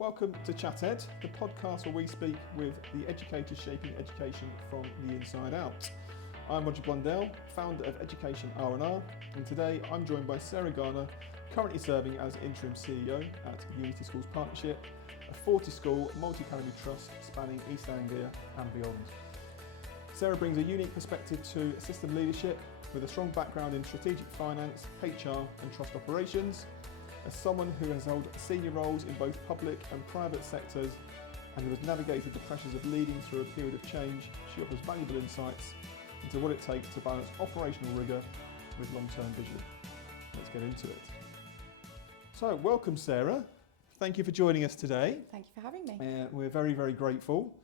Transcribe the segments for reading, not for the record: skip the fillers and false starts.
Welcome to ChatEd, the podcast where we speak with the educators shaping education from the inside out. I'm Blundell, founder of educationRnR, and today I'm joined by Sarah Garner, currently serving as Interim CEO at Unity Schools Partnership, a 40-school multi-academy trust spanning East Anglia and beyond. Sarah brings a unique perspective to system leadership with a strong background in strategic finance, HR and trust operations. As someone who has held senior roles in both public and private sectors and who has navigated the pressures of leading through a period of change, she offers valuable insights into what it takes to balance operational rigour with long-term vision. Let's get into it. So, welcome Sarah. Thank you for joining us today. Thank you for having me. We're very, very grateful.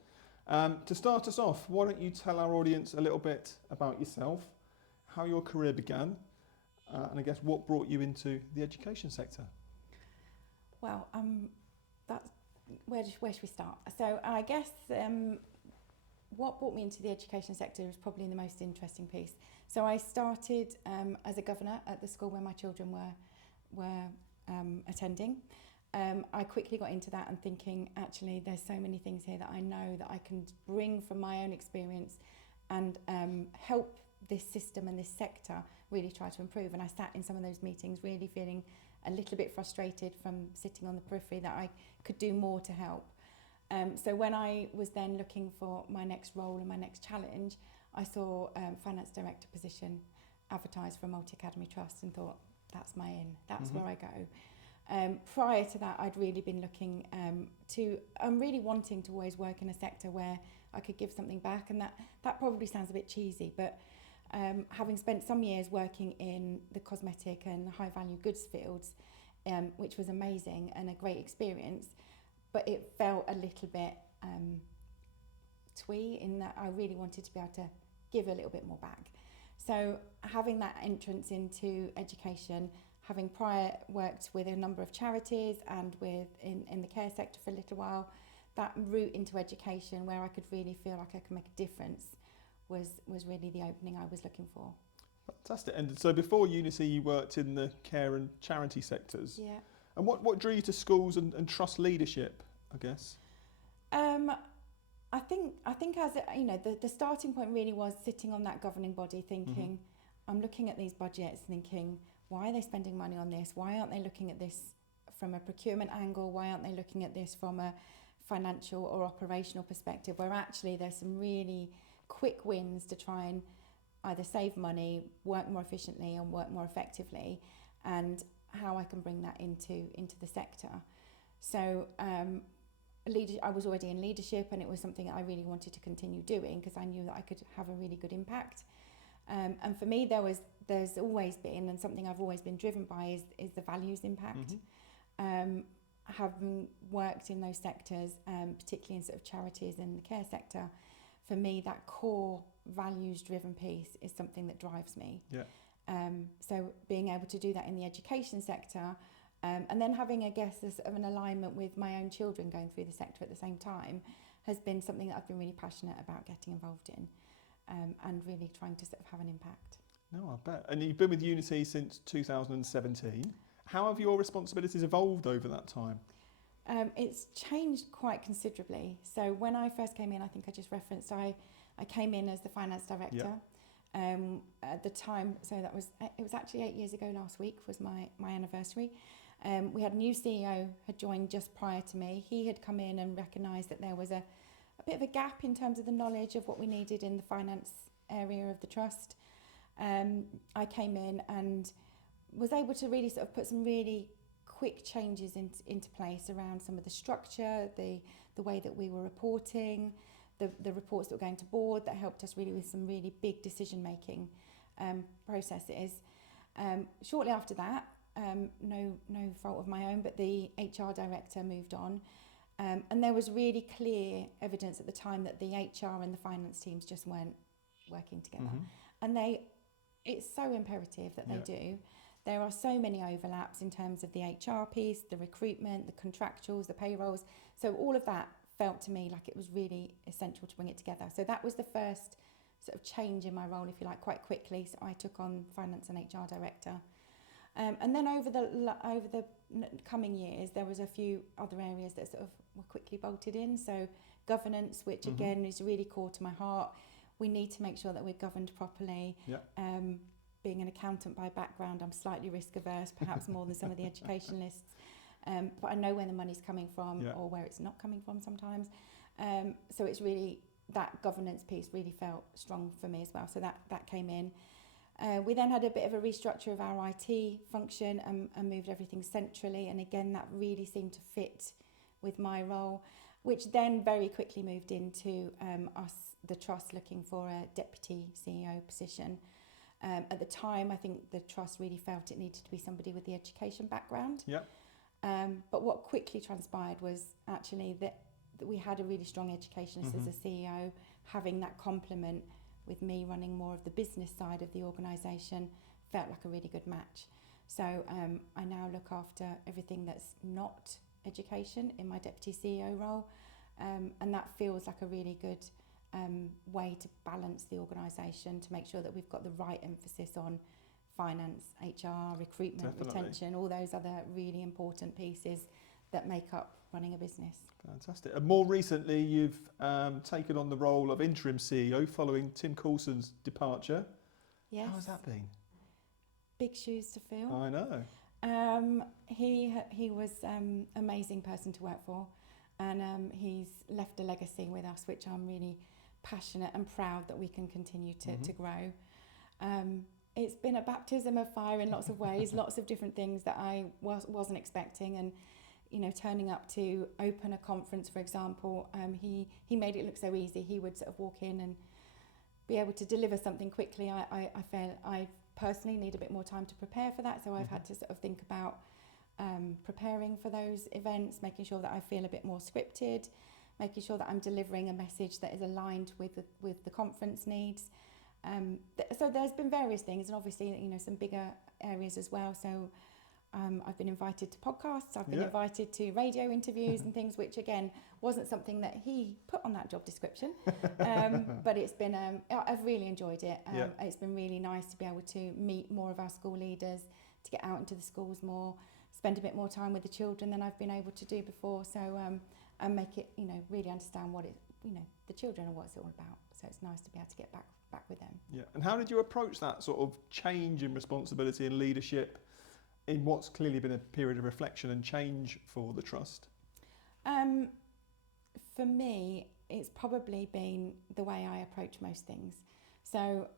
To start us off, why don't you tell our audience a little bit about yourself, how your career began, and I guess what brought you into the education sector? Well, where should we start? So I guess what brought me into the education sector is probably the most interesting piece. So I started as a governor at the school where my children were attending. I quickly got into that and thinking, actually, there's so many things here that I know that I can bring from my own experience and help this system and this sector really try to improve. And I sat in some of those meetings really feeling a little bit frustrated from sitting on the periphery that I could do more to help. So when I was then looking for my next role and my next challenge, I saw finance director position advertised for a multi-academy trust and thought, that's my in, that's where I go. Prior to that, I'd really been looking I'm really wanting to always work in a sector where I could give something back, and that probably sounds a bit cheesy, but having spent some years working in the cosmetic and high value goods fields, which was amazing and a great experience, but it felt a little bit twee in that I really wanted to be able to give a little bit more back. So having that entrance into education, having prior worked with a number of charities and in the care sector for a little while, that route into education where I could really feel like I could make a difference was really the opening I was looking for. Fantastic. And so before Unity, you worked in the care and charity sectors. Yeah. And what drew you to schools and trust leadership, I guess? I think as the starting point really was sitting on that governing body thinking, I'm looking at these budgets thinking, why are they spending money on this? Why aren't they looking at this from a procurement angle? Why aren't they looking at this from a financial or operational perspective, where actually there's some really quick wins to try and either save money, work more efficiently and work more effectively, and how I can bring that into the sector. So I was already in leadership, and it was something that I really wanted to continue doing because I knew that I could have a really good impact. And for me, there's always been, and something I've always been driven by is the values impact. Having worked in those sectors, particularly in sort of charities and the care sector, for me, that core values-driven piece is something that drives me. Yeah. So being able to do that in the education sector, and then having, I guess, a sort of an alignment with my own children going through the sector at the same time, has been something that I've been really passionate about getting involved in, and really trying to sort of have an impact. No, I bet. And you've been with Unity since 2017. How have your responsibilities evolved over that time? It's changed quite considerably. So when I first came in, I think I just referenced, I came in as the finance director. At the time, so it was actually 8 years ago last week was my anniversary. We had a new CEO had joined just prior to me. He had come in and recognised that there was a bit of a gap in terms of the knowledge of what we needed in the finance area of the trust. I came in and was able to really sort of put some really quick changes into place around some of the structure, the way that we were reporting, the reports that were going to board, that helped us really with some really big decision making processes. Shortly after that, no fault of my own, but the HR director moved on, and there was really clear evidence at the time that the HR and the finance teams just weren't working together, and it's so imperative that they do. There are so many overlaps in terms of the HR piece, the recruitment, the contractuals, the payrolls. So all of that felt to me like it was really essential to bring it together. So that was the first sort of change in my role, if you like, quite quickly. So I took on finance and HR director. And then over the coming years, there was a few other areas that sort of were quickly bolted in. So governance, which again is really core to my heart. We need to make sure that we're governed properly. Being an accountant by background, I'm slightly risk averse, perhaps more than some of the educationalists. But I know where the money's coming from or where it's not coming from sometimes. So it's really, that governance piece really felt strong for me as well. So that came in. We then had a bit of a restructure of our IT function and moved everything centrally. And again, that really seemed to fit with my role, which then very quickly moved into the trust, looking for a deputy CEO position. At the time, I think the trust really felt it needed to be somebody with the education background. But what quickly transpired was actually that we had a really strong educationist as a CEO, having that complement with me running more of the business side of the organisation felt like a really good match. So I now look after everything that's not education in my deputy CEO role, and that feels like a really good way to balance the organisation, to make sure that we've got the right emphasis on finance, HR, recruitment, retention, all those other really important pieces that make up running a business. Fantastic. And more recently, you've taken on the role of Interim CEO following Tim Coulson's departure. Yes. How has that been? Big shoes to fill. I know. He was amazing person to work for, and he's left a legacy with us, which I'm really passionate and proud that we can continue to grow. It's been a baptism of fire in lots of ways, lots of different things that I wasn't expecting, and turning up to open a conference, for example, he made it look so easy. He would sort of walk in and be able to deliver something quickly. I felt I personally need a bit more time to prepare for that, so I've had to sort of think about preparing for those events, making sure that I feel a bit more scripted, making sure that I'm delivering a message that is aligned with the conference needs. So there's been various things, and obviously some bigger areas as well. So I've been invited to podcasts, I've been invited to radio interviews and things, which again wasn't something that he put on that job description, but it's been I've really enjoyed it. It's been really nice to be able to meet more of our school leaders, to get out into the schools more, spend a bit more time with the children than I've been able to do before. So and make it really understand what it the children and what it's all about. So it's nice to be able to get back with them. Yeah. And how did you approach that sort of change in responsibility and leadership in what's clearly been a period of reflection and change for the trust? For me, it's probably been the way I approach most things. So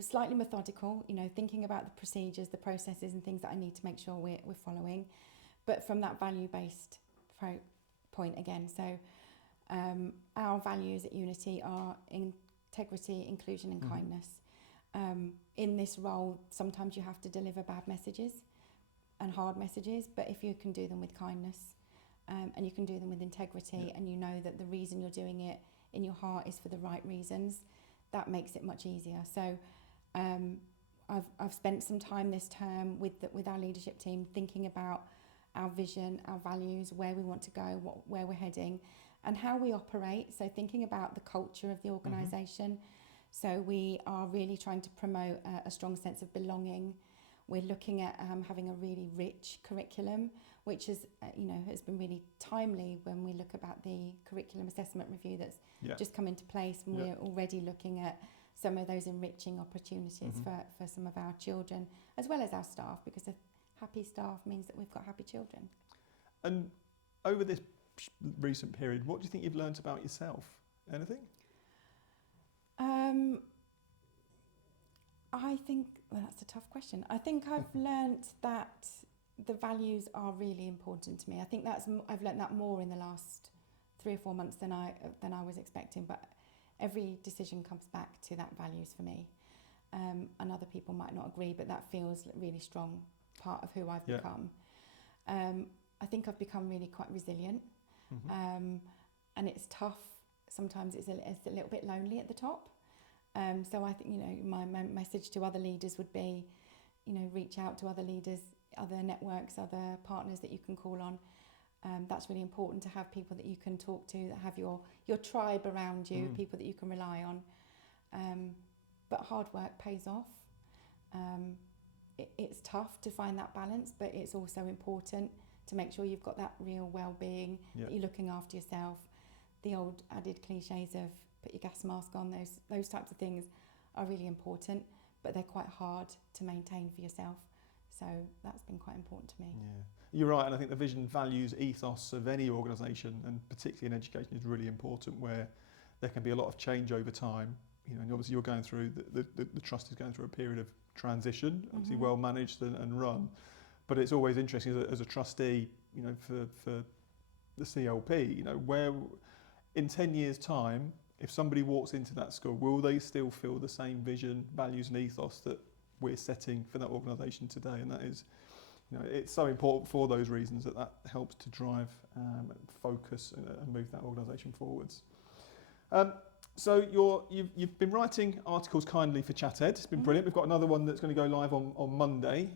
slightly methodical, thinking about the procedures, the processes and things that I need to make sure we're following, but from that value-based point again. So our values at Unity are integrity, inclusion and kindness. In this role, sometimes you have to deliver bad messages and hard messages, but if you can do them with kindness and you can do them with integrity, and you know that the reason you're doing it in your heart is for the right reasons, that makes it much easier. So I've spent some time this term with our leadership team thinking about our vision, our values, where we want to go, where we're heading, and how we operate. So thinking about the culture of the organisation. So we are really trying to promote a strong sense of belonging. We're looking at having a really rich curriculum, which is, has been really timely when we look about the curriculum assessment review that's just come into place, and we're already looking at some of those enriching opportunities for some of our children, as well as our staff, because a happy staff means that we've got happy children. And over this recent period, what do you think you've learnt about yourself? Anything? I think, that's a tough question. I think I've learnt that the values are really important to me. I think I've learnt that more in the last 3 or 4 months than I was expecting, but every decision comes back to that values for me. And other people might not agree, but that feels a really strong part of who I've become. I think I've become really quite resilient, and it's tough. Sometimes it's a little bit lonely at the top. So I think, my message to other leaders would be, reach out to other leaders, other networks, other partners that you can call on. That's really important, to have people that you can talk to, that have your tribe around you, people that you can rely on. But hard work pays off. it's tough to find that balance, but it's also important to make sure you've got that real well-being, Yeah. that you're looking after yourself. The old added cliches of put your gas mask on, those types of things are really important, but they're quite hard to maintain for yourself. So that's been quite important to me. Yeah, you're right, and I think the vision, values, ethos of any organisation, and particularly in education, is really important, where there can be a lot of change over time. You know, and obviously you're going through, the trust is going through a period of transition, obviously well managed and run, but it's always interesting as a trustee, you know, for the CLP, you know, where in 10 years' time, if somebody walks into that school, will they still feel the same vision, values and ethos that we're setting for that organisation today? And that is, you know, it's so important for those reasons that helps to drive focus and move that organisation forwards. So you've been writing articles kindly for ChatEd. It's been brilliant. We've got another one that's going to go live on Monday,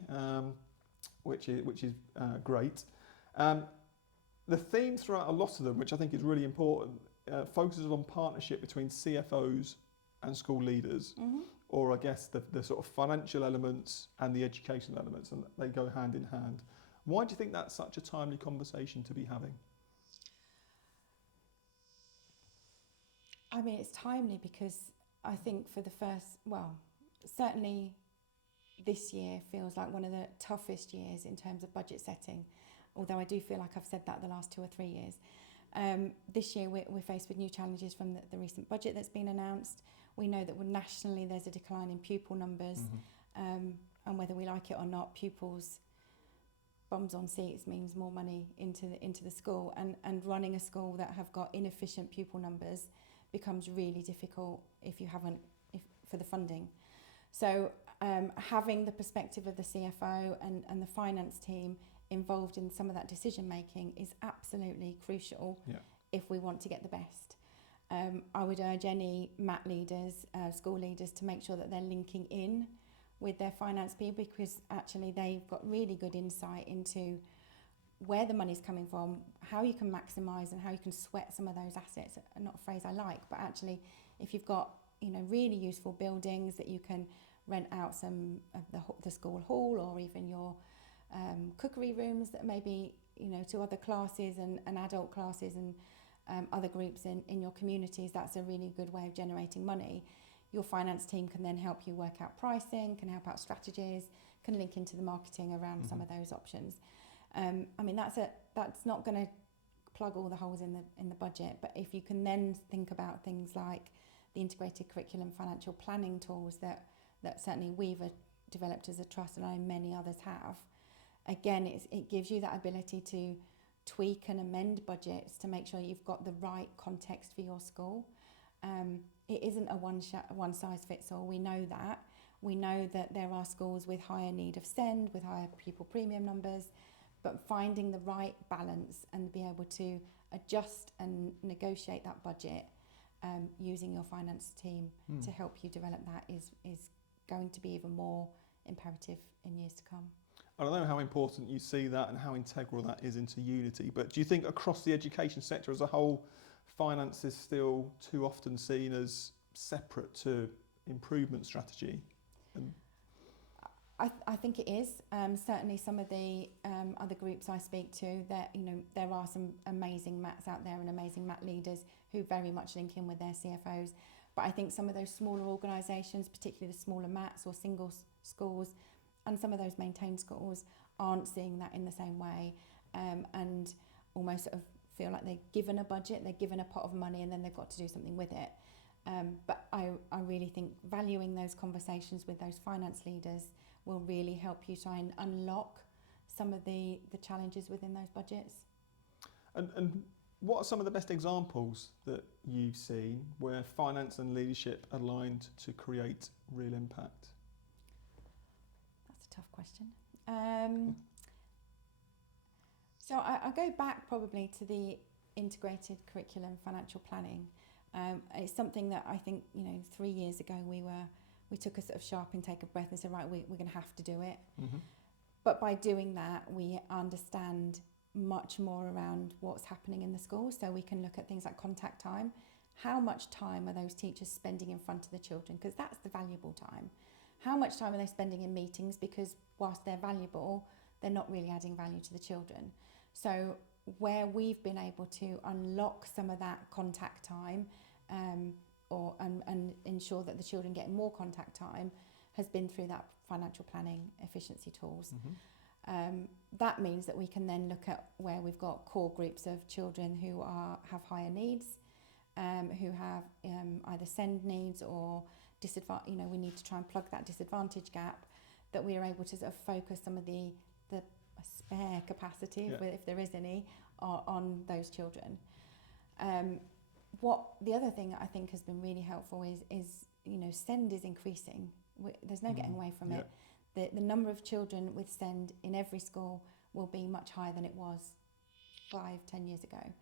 which is great. The theme throughout a lot of them, which I think is really important, focuses on partnership between CFOs and school leaders, or I guess the sort of financial elements and the educational elements, and they go hand in hand. Why do you think that's such a timely conversation to be having? I mean, it's timely because I think for the first, certainly this year feels like one of the toughest years in terms of budget setting, although I do feel like I've said that the last 2 or 3 years. This year we're faced with new challenges from the recent budget that's been announced. We know that nationally there's a decline in pupil numbers, and whether we like it or not, pupils' bums on seats means more money into the school, and running a school that have got inefficient pupil numbers becomes really difficult if for the funding. So having the perspective of the CFO and the finance team involved in some of that decision making is absolutely crucial if we want to get the best. I would urge any MAT leaders, school leaders, to make sure that they're linking in with their finance people, because actually they've got really good insight into where the money's coming from, how you can maximise and how you can sweat some of those assets. Not a phrase I like, but actually if you've got, you know, really useful buildings that you can rent out some of the school hall, or even your cookery rooms that maybe, you know, to other classes and adult classes and other groups in your communities, that's a really good way of generating money. Your finance team can then help you work out pricing, can help out strategies, can link into the marketing around some of those options. I mean, that's not going to plug all the holes in the budget, but if you can then think about things like the integrated curriculum financial planning tools that certainly we've developed as a trust, and I know many others have, again, it gives you that ability to tweak and amend budgets to make sure you've got the right context for your school. It isn't a one size fits all. We know that. We know that there are schools with higher need of SEND, with higher pupil premium numbers, but finding the right balance and be able to adjust and negotiate that budget using your finance team to help you develop that is going to be even more imperative in years to come. I don't know how important you see that and how integral that is into Unity, but do you think across the education sector as a whole, finance is still too often seen as separate to improvement strategy? I think it is. Certainly some of the other groups I speak to, that, you know, there are some amazing MATs out there and amazing MAT leaders who very much link in with their CFOs. But I think some of those smaller organisations, particularly the smaller MATs or single schools, and some of those maintained schools aren't seeing that in the same way, and almost sort of feel like they're given a budget, they're given a pot of money, and then they've got to do something with it. But I really think valuing those conversations with those finance leaders will really help you try and unlock some of the challenges within those budgets. And what are some of the best examples that you've seen where finance and leadership aligned to create real impact? That's a tough question. So I go back probably to the integrated curriculum financial planning. It's something that I think, you know, 3 years ago we took a sort of sharp intake of breath and said, right, we're going to have to do it. But by doing that, we understand much more around what's happening in the school. So we can look at things like contact time. How much time are those teachers spending in front of the children? Because that's the valuable time. how much time are they spending in meetings, because whilst they're valuable, they're not really adding value to the children. So where we've been able to unlock some of that contact time and ensure that the children get more contact time has been through that financial planning efficiency tools. That means that we can then look at where we've got core groups of children who have higher needs, who have either SEND needs or we need to try and plug that disadvantage gap, that we are able to sort of focus some of the spare capacity, if there is any, on those children. The other thing that I think has been really helpful is SEND is increasing. There's no getting away from it. The number of children with SEND in every school will be much higher than it was 5-10 years ago.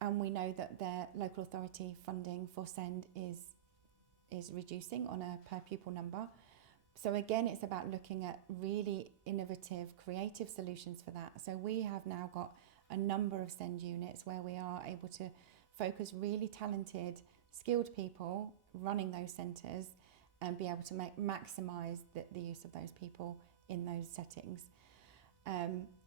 And we know that their local authority funding for SEND is reducing on a per pupil number. So again, it's about looking at really innovative, creative solutions for that. So we have now got a number of SEND units where we are able to focus really talented, skilled people running those centres and be able to maximise the use of those people in those settings.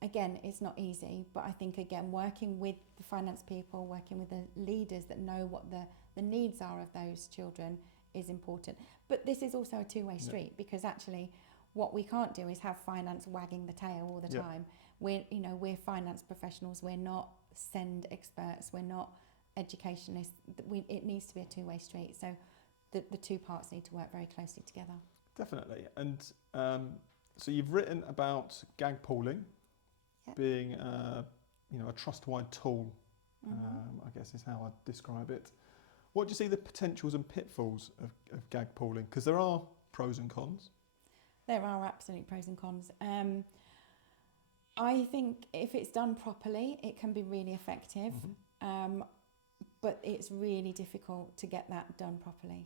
Again, it's not easy, but I think, again, working with the finance people, working with the leaders that know what the needs are of those children is important. But this is also a two-way street, because actually what we can't do is have finance wagging the tail all the time. We're finance professionals, we're not SEND experts, we're not educationalists. It needs to be a two-way street. So the two parts need to work very closely together. Definitely. And so you've written about gag pooling being a trust-wide tool, I guess is how I'd describe it. What do you see the potentials and pitfalls of gag pooling? Because there are pros and cons. There are absolute pros and cons. I think if it's done properly, it can be really effective. But it's really difficult to get that done properly.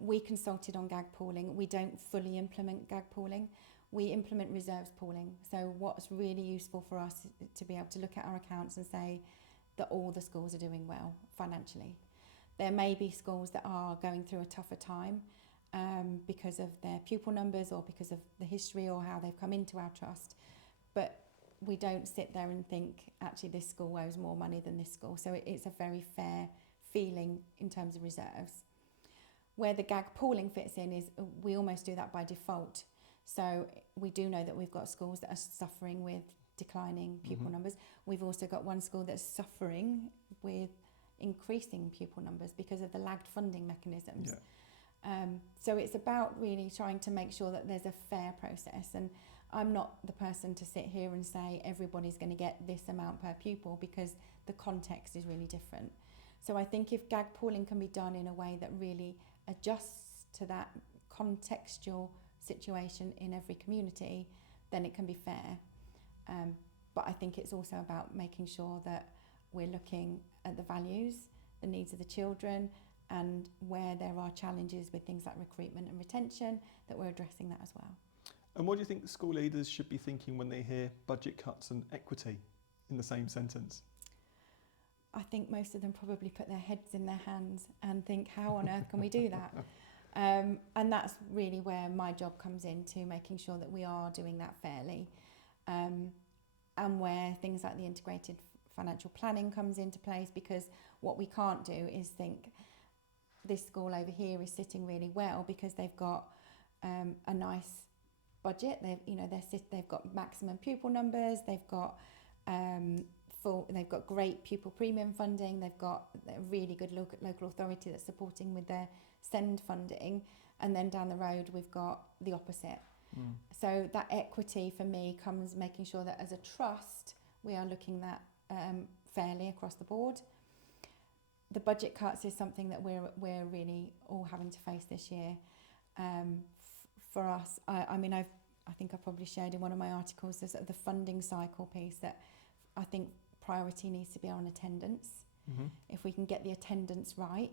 We consulted on gag pooling. We don't fully implement gag pooling. We implement reserves pooling. So what's really useful for us is to be able to look at our accounts and say that all the schools are doing well financially. There may be schools that are going through a tougher time because of their pupil numbers or because of the history or how they've come into our trust. But we don't sit there and think, actually, this school owes more money than this school. So it's a very fair feeling in terms of reserves. Where the gag pooling fits in is we almost do that by default. So we do know that we've got schools that are suffering with declining pupil numbers. We've also got one school that's suffering with increasing pupil numbers because of the lagged funding mechanisms. So it's about really trying to make sure that there's a fair process. And I'm not the person to sit here and say everybody's going to get this amount per pupil, because the context is really different. So I think if gag pooling can be done in a way that really adjusts to that contextual situation in every community, then it can be fair. But I think it's also about making sure that we're looking at the values, the needs of the children, and where there are challenges with things like recruitment and retention, that we're addressing that as well. And what do you think the school leaders should be thinking when they hear budget cuts and equity in the same sentence? I think most of them probably put their heads in their hands and think, how on earth can we do that? And that's really where my job comes into making sure that we are doing that fairly. And where things like the integrated financial planning comes into place, because what we can't do is think this school over here is sitting really well because they've got a nice budget. They've got maximum pupil numbers. They've got great pupil premium funding. They've got a really good local authority that's supporting with their SEND funding. And then down the road, we've got the opposite. So that equity for me comes making sure that as a trust, we are looking at fairly across the board. The budget cuts is something that we're really all having to face this year. For us, I think I probably shared in one of my articles the funding cycle piece, that I think priority needs to be on attendance. If we can get the attendance right,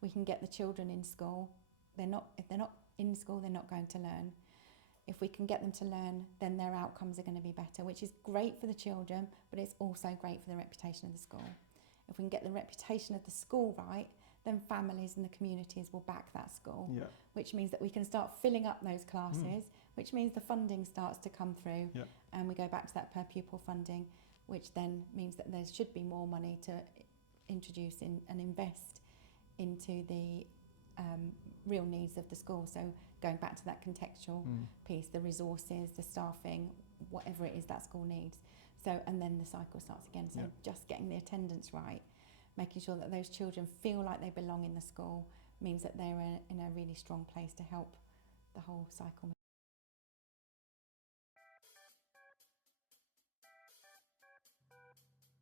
we can get the children in school. If they're not in school, they're not going to learn. If we can get them to learn, then their outcomes are going to be better, which is great for the children, but it's also great for the reputation of the school. If we can get the reputation of the school right, then families and the communities will back that school, Yeah. which means that we can start filling up those classes, which means the funding starts to come through, Yeah. and we go back to that per pupil funding, which then means that there should be more money to introduce in and invest into the real needs of the school. So going back to that contextual piece, the resources, the staffing, whatever it is that school needs. So, and then the cycle starts again. So just getting the attendance right, making sure that those children feel like they belong in the school, means that they're in a really strong place to help the whole cycle.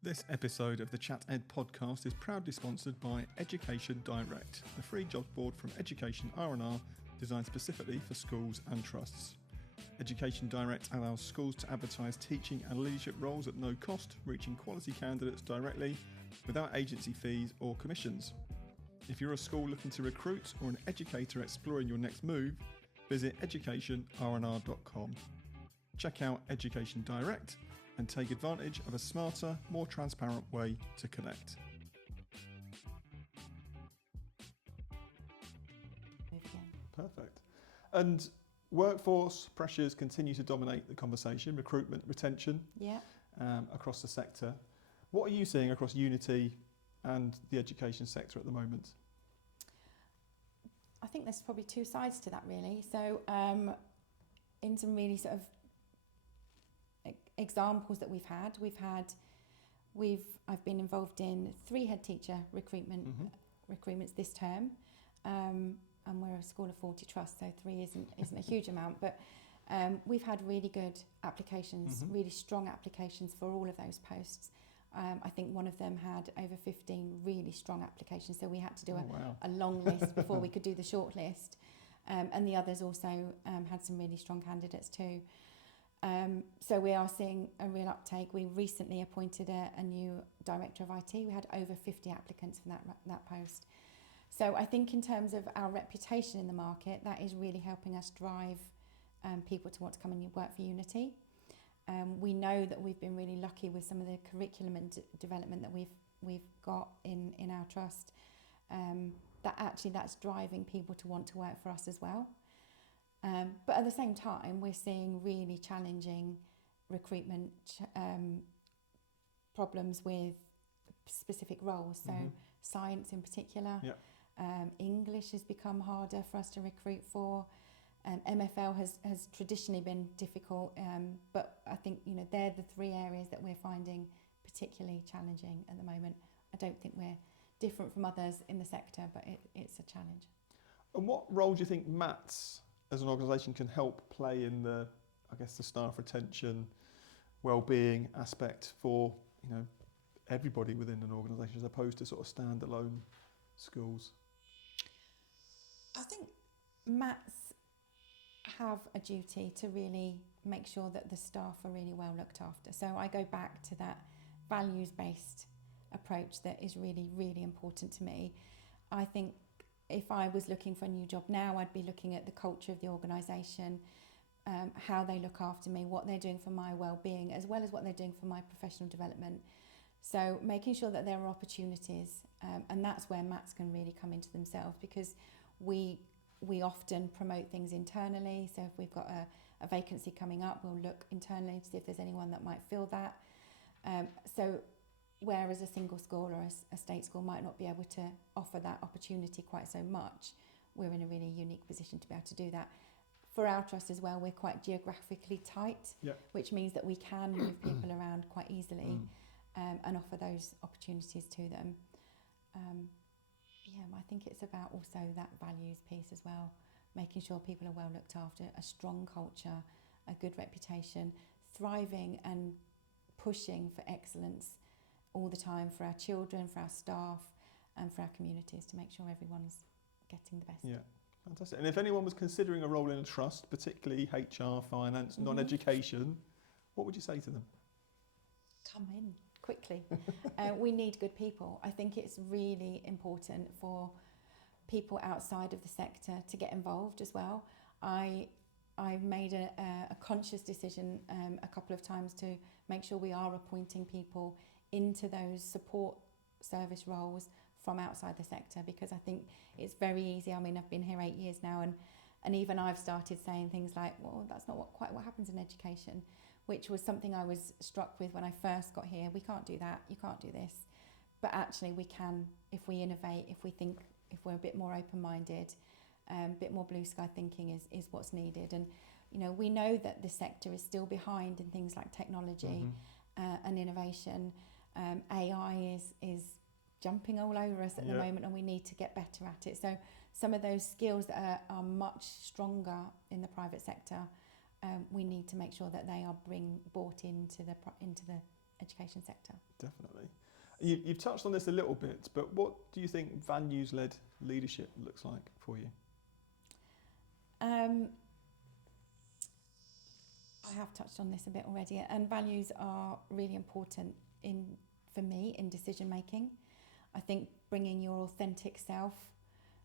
This episode of the ChatEd podcast is proudly sponsored by Education Direct, the free jobs board from educationRnR designed specifically for schools and trusts. Education Direct allows schools to advertise teaching and leadership roles at no cost, reaching quality candidates directly without agency fees or commissions. If you're a school looking to recruit or an educator exploring your next move, visit educationRnR.com. Check out Education Direct and take advantage of a smarter, more transparent way to connect. Perfect. And workforce pressures continue to dominate the conversation, recruitment, retention, across the sector. What are you seeing across Unity and the education sector at the moment? I think there's probably two sides to that, really. So in some really sort of examples that I've been involved in 3 head teacher recruitments this term, and we're a school of 40 trusts, so 3 isn't a huge amount, but we've had really good applications, really strong applications for all of those posts. I think one of them had over 15 really strong applications, so we had to do a long list before we could do the short list, and the others also had some really strong candidates too. So we are seeing a real uptake. We recently appointed a new director of IT. We had over 50 applicants for that post. So I think in terms of our reputation in the market, that is really helping us drive people to want to come and work for Unity. We know that we've been really lucky with some of the curriculum and development that we've got in our trust, that actually that's driving people to want to work for us as well. But at the same time, we're seeing really challenging recruitment problems with specific roles. So science in particular, English has become harder for us to recruit for. MFL has traditionally been difficult, but I think they're the 3 areas that we're finding particularly challenging at the moment. I don't think we're different from others in the sector, but it's a challenge. And what role do you think MATS as an organisation can help play in the staff retention, well-being aspect for everybody within an organisation, as opposed to sort of standalone schools? I think MATS have a duty to really make sure that the staff are really well looked after. So I go back to that values-based approach that is really, really important to me. I think if I was looking for a new job now, I'd be looking at the culture of the organisation, how they look after me, what they're doing for my well-being, as well as what they're doing for my professional development. So making sure that there are opportunities, and that's where MATS can really come into themselves, because we often promote things internally. So if we've got a vacancy coming up, we'll look internally to see if there's anyone that might fill that. So whereas a single school or a state school might not be able to offer that opportunity quite so much, we're in a really unique position to be able to do that. For our trust as well, we're quite geographically tight, which means that we can move people around quite easily and offer those opportunities to them. I think it's about also that values piece as well, making sure people are well looked after, a strong culture, a good reputation, thriving and pushing for excellence all the time for our children, for our staff and for our communities, to make sure everyone's getting the best. Yeah, fantastic. And if anyone was considering a role in a trust, particularly HR, finance, non-education, what would you say to them? Come in quickly. We need good people. I think it's really important for people outside of the sector to get involved as well. I made a conscious decision a couple of times to make sure we are appointing people into those support service roles from outside the sector, because I think it's very easy. I mean, I've been here 8 years now, and even I've started saying things like, well, that's not quite what happens in education, which was something I was struck with when I first got here. We can't do that, you can't do this. But actually we can, if we innovate, if we think, if we're a bit more open-minded, a bit more blue sky thinking is what's needed. And, you know, we know that the sector is still behind in things like technology and innovation. AI is jumping all over us at the moment, and we need to get better at it. So some of those skills that are much stronger in the private sector, we need to make sure that they are brought into the education sector. Definitely. You've touched on this a little bit, but what do you think values-led leadership looks like for you? I have touched on this a bit already, and values are really important for me in decision making. I think bringing your authentic self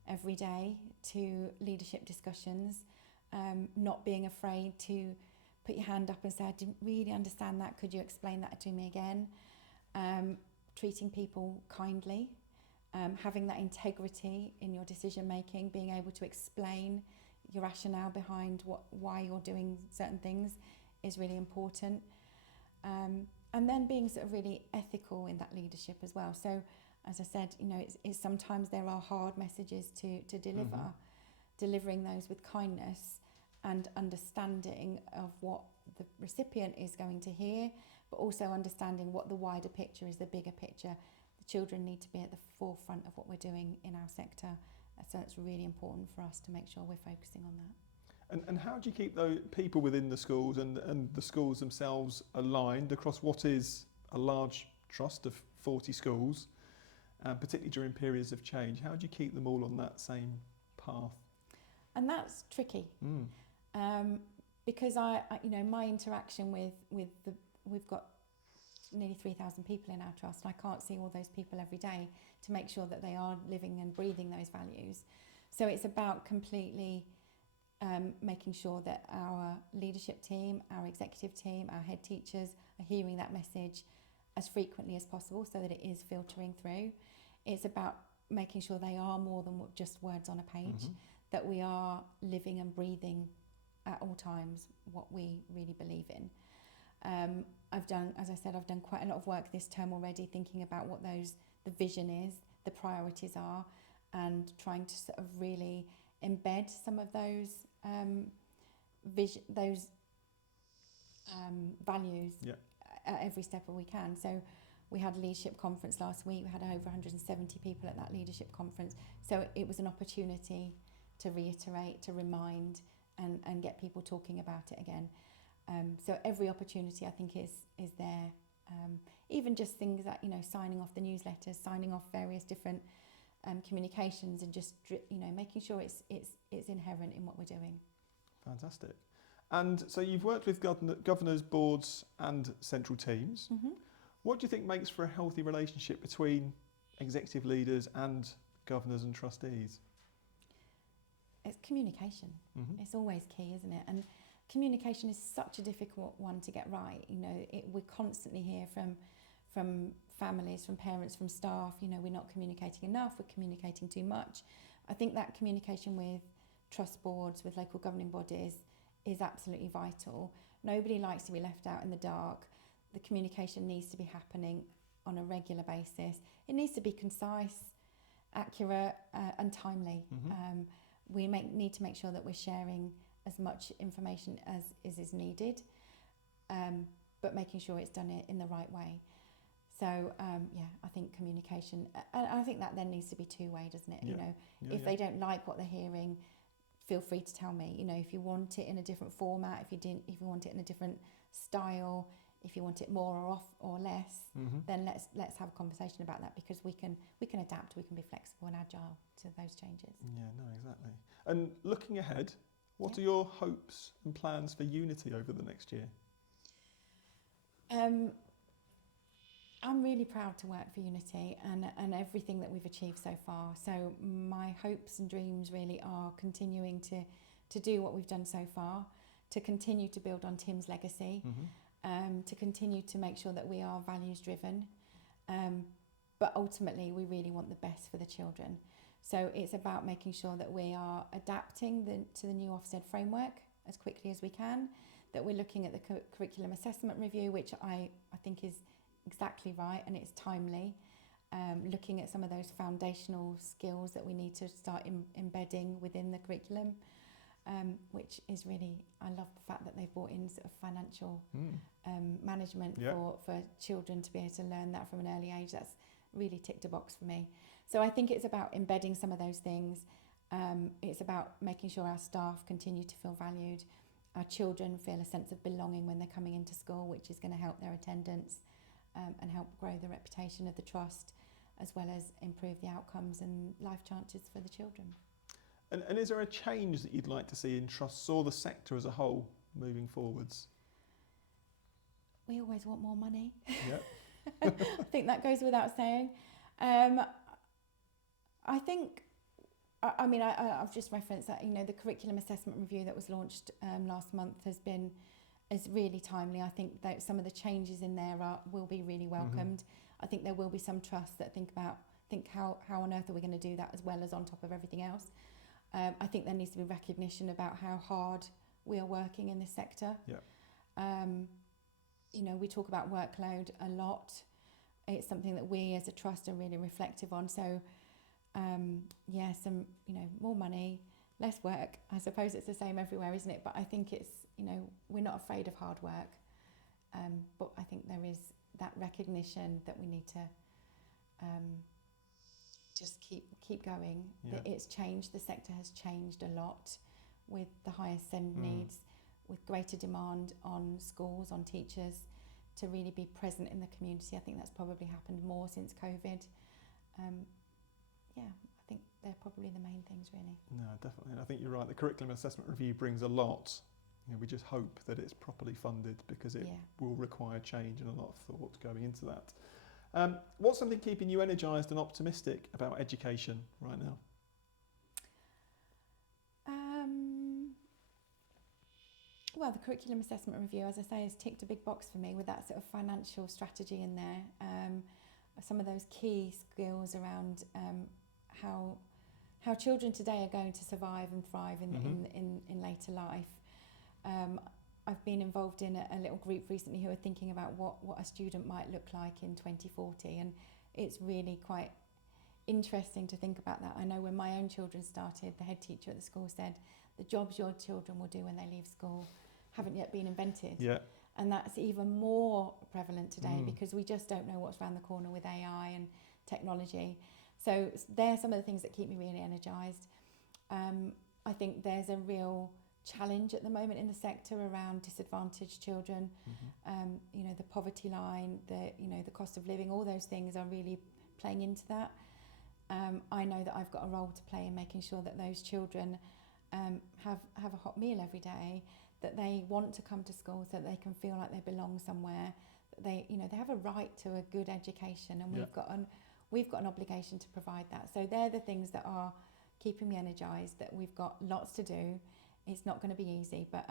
every day to leadership discussions, not being afraid to put your hand up and say, I didn't really understand that, could you explain that to me again? Treating people kindly, having that integrity in your decision making, being able to explain your rationale behind why you're doing certain things is really important. And then being sort of really ethical in that leadership as well. So, as I said, you know, it's sometimes there are hard messages to deliver, delivering those with kindness and understanding of what the recipient is going to hear, but also understanding what the wider picture is, the bigger picture. The children need to be at the forefront of what we're doing in our sector. So it's really important for us to make sure we're focusing on that. And how do you keep those people within the schools and the schools themselves aligned across what is a large trust of 40 schools, particularly during periods of change? How do you keep them all on that same path? And that's tricky, because I you know, my interaction we've got nearly 3,000 people in our trust, and I can't see all those people every day to make sure that they are living and breathing those values. So it's about completely making sure that our leadership team, our executive team, our head teachers are hearing that message as frequently as possible so that it is filtering through. It's about making sure they are more than just words on a page, that we are living and breathing at all times what we really believe in. I've done quite a lot of work this term already, thinking about what the vision is, the priorities are, and trying to sort of really embed some of those values at every step that we can. So we had a leadership conference last week. We had over 170 people at that leadership conference. So it was an opportunity to reiterate, to remind, and get people talking about it again. So every opportunity, I think, is there. Even just things like, you know, signing off the newsletters, signing off various different communications, and just, you know, making sure it's inherent in what we're doing. Fantastic. And so you've worked with governors, boards and central teams. What do you think makes for a healthy relationship between executive leaders and governors and trustees? It's communication. It's always key, isn't it? And communication is such a difficult one to get right. You know, we constantly hear from families, from parents, from staff, you know, we're not communicating enough, we're communicating too much. I think that communication with trust boards, with local governing bodies, is absolutely vital. Nobody likes to be left out in the dark. The communication needs to be happening on a regular basis. It needs to be concise, accurate, and timely. We need to make sure that we're sharing as much information as is needed, but making sure it's done in the right way. So I think communication, and I think that then needs to be two-way, doesn't it? You know, if they don't like what they're hearing, feel free to tell me. You know, if you want it in a different format, if you want it in a different style, if you want it more or off or less, then let's have a conversation about that, because we can adapt, we can be flexible and agile to those changes. Yeah, no, exactly. And looking ahead, what are your hopes and plans for Unity over the next year? I'm really proud to work for Unity and everything that we've achieved so far. So my hopes and dreams really are continuing to do what we've done so far, to continue to build on Tim's legacy, to continue to make sure that we are values driven, but ultimately we really want the best for the children. So it's about making sure that we are adapting to the new Ofsted framework as quickly as we can, that we're looking at the curriculum assessment review, which I think is exactly right and it's timely, looking at some of those foundational skills that we need to start embedding within the curriculum, which is really, I love the fact that they've brought in sort of financial management for children to be able to learn that from an early age. That's really ticked a box for me. So I think it's about embedding some of those things. It's about making sure our staff continue to feel valued, our children feel a sense of belonging when they're coming into school, which is going to help their attendance and help grow the reputation of the trust, as well as improve the outcomes and life chances for the children. And is there a change that you'd like to see in trusts or the sector as a whole moving forwards? We always want more money. Yeah. I think that goes without saying. I think, I've just referenced that, the curriculum assessment review that was launched last month is really timely. I think that some of the changes in there will be really welcomed. I think there will be some trusts that think how on earth are we going to do that as well as on top of everything else. I think there needs to be recognition about how hard we are working in this sector. Yeah. We talk about workload a lot. It's something that we as a trust are really reflective on. So, more money, less work. I suppose it's the same everywhere, isn't it? But I think it's, we're not afraid of hard work. But I think there is that recognition that we need to just keep going. Yeah. It's changed. The sector has changed a lot with the higher SEND needs, with greater demand on schools, on teachers to really be present in the community. I think that's probably happened more since COVID. I think they're probably the main things, really. No, definitely. And I think you're right. The curriculum assessment review brings a lot. We just hope that it's properly funded, because it will require change and a lot of thought going into that. What's something keeping you energised and optimistic about education right now? Well, the curriculum assessment review, as I say, has ticked a big box for me with that sort of financial strategy in there. Some of those key skills around how children today are going to survive and thrive in later life. I've been involved in a little group recently who are thinking about what a student might look like in 2040, and it's really quite interesting to think about that. I know when my own children started, the head teacher at the school said, the jobs your children will do when they leave school haven't yet been invented. Yeah. And that's even more prevalent today because we just don't know what's around the corner with AI and technology. So they're some of the things that keep me really energised. I think there's a real challenge at the moment in the sector around disadvantaged children. The poverty line, the cost of living, all those things are really playing into that. I know that I've got a role to play in making sure that those children have a hot meal every day, that they want to come to school so that they can feel like they belong somewhere, that they have a right to a good education, and we've got an obligation to provide that. So they're the things that are keeping me energised, that we've got lots to do. It's not going to be easy, but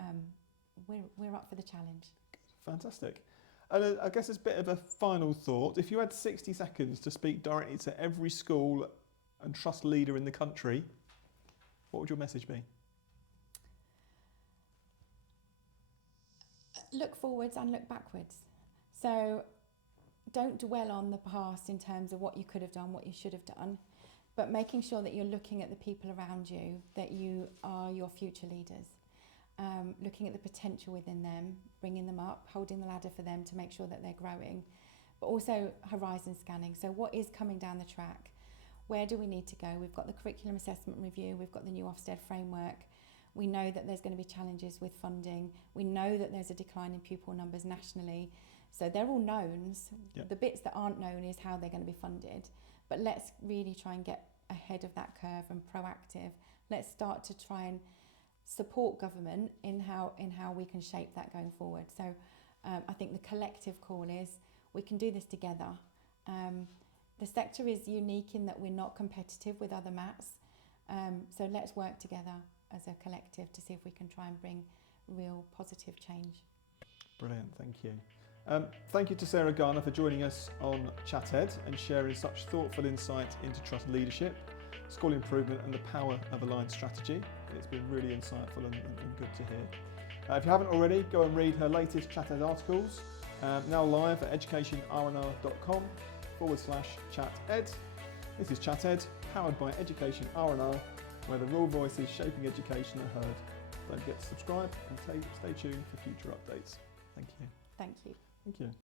we're up for the challenge. Fantastic. And I guess as a bit of a final thought, if you had 60 seconds to speak directly to every school and trust leader in the country, what would your message be? Look forwards and look backwards. So don't dwell on the past in terms of what you could have done, what you should have done, but making sure that you're looking at the people around you, that you are your future leaders, looking at the potential within them, bringing them up, holding the ladder for them to make sure that they're growing, but also horizon scanning. So what is coming down the track? Where do we need to go? We've got the curriculum assessment review, we've got the new Ofsted framework. We know that there's going to be challenges with funding. We know that there's a decline in pupil numbers nationally. So they're all knowns. Yep. The bits that aren't known is how they're going to be funded. But let's really try and get ahead of that curve and proactive. Let's start to try and support government in how we can shape that going forward. So I think the collective call is we can do this together. The sector is unique in that we're not competitive with other MATs. So let's work together as a collective to see if we can try and bring real positive change. Brilliant, thank you. Thank you to Sarah Garner for joining us on ChatEd and sharing such thoughtful insight into trust leadership, school improvement and the power of aligned strategy. It's been really insightful and good to hear. If you haven't already, go and read her latest ChatEd articles, now live at educationRnR.com/ChatEd. This is ChatEd, powered by educationRnR, where the raw voices shaping education are heard. Don't forget to subscribe and stay tuned for future updates. Thank you. Thank you. Thank you.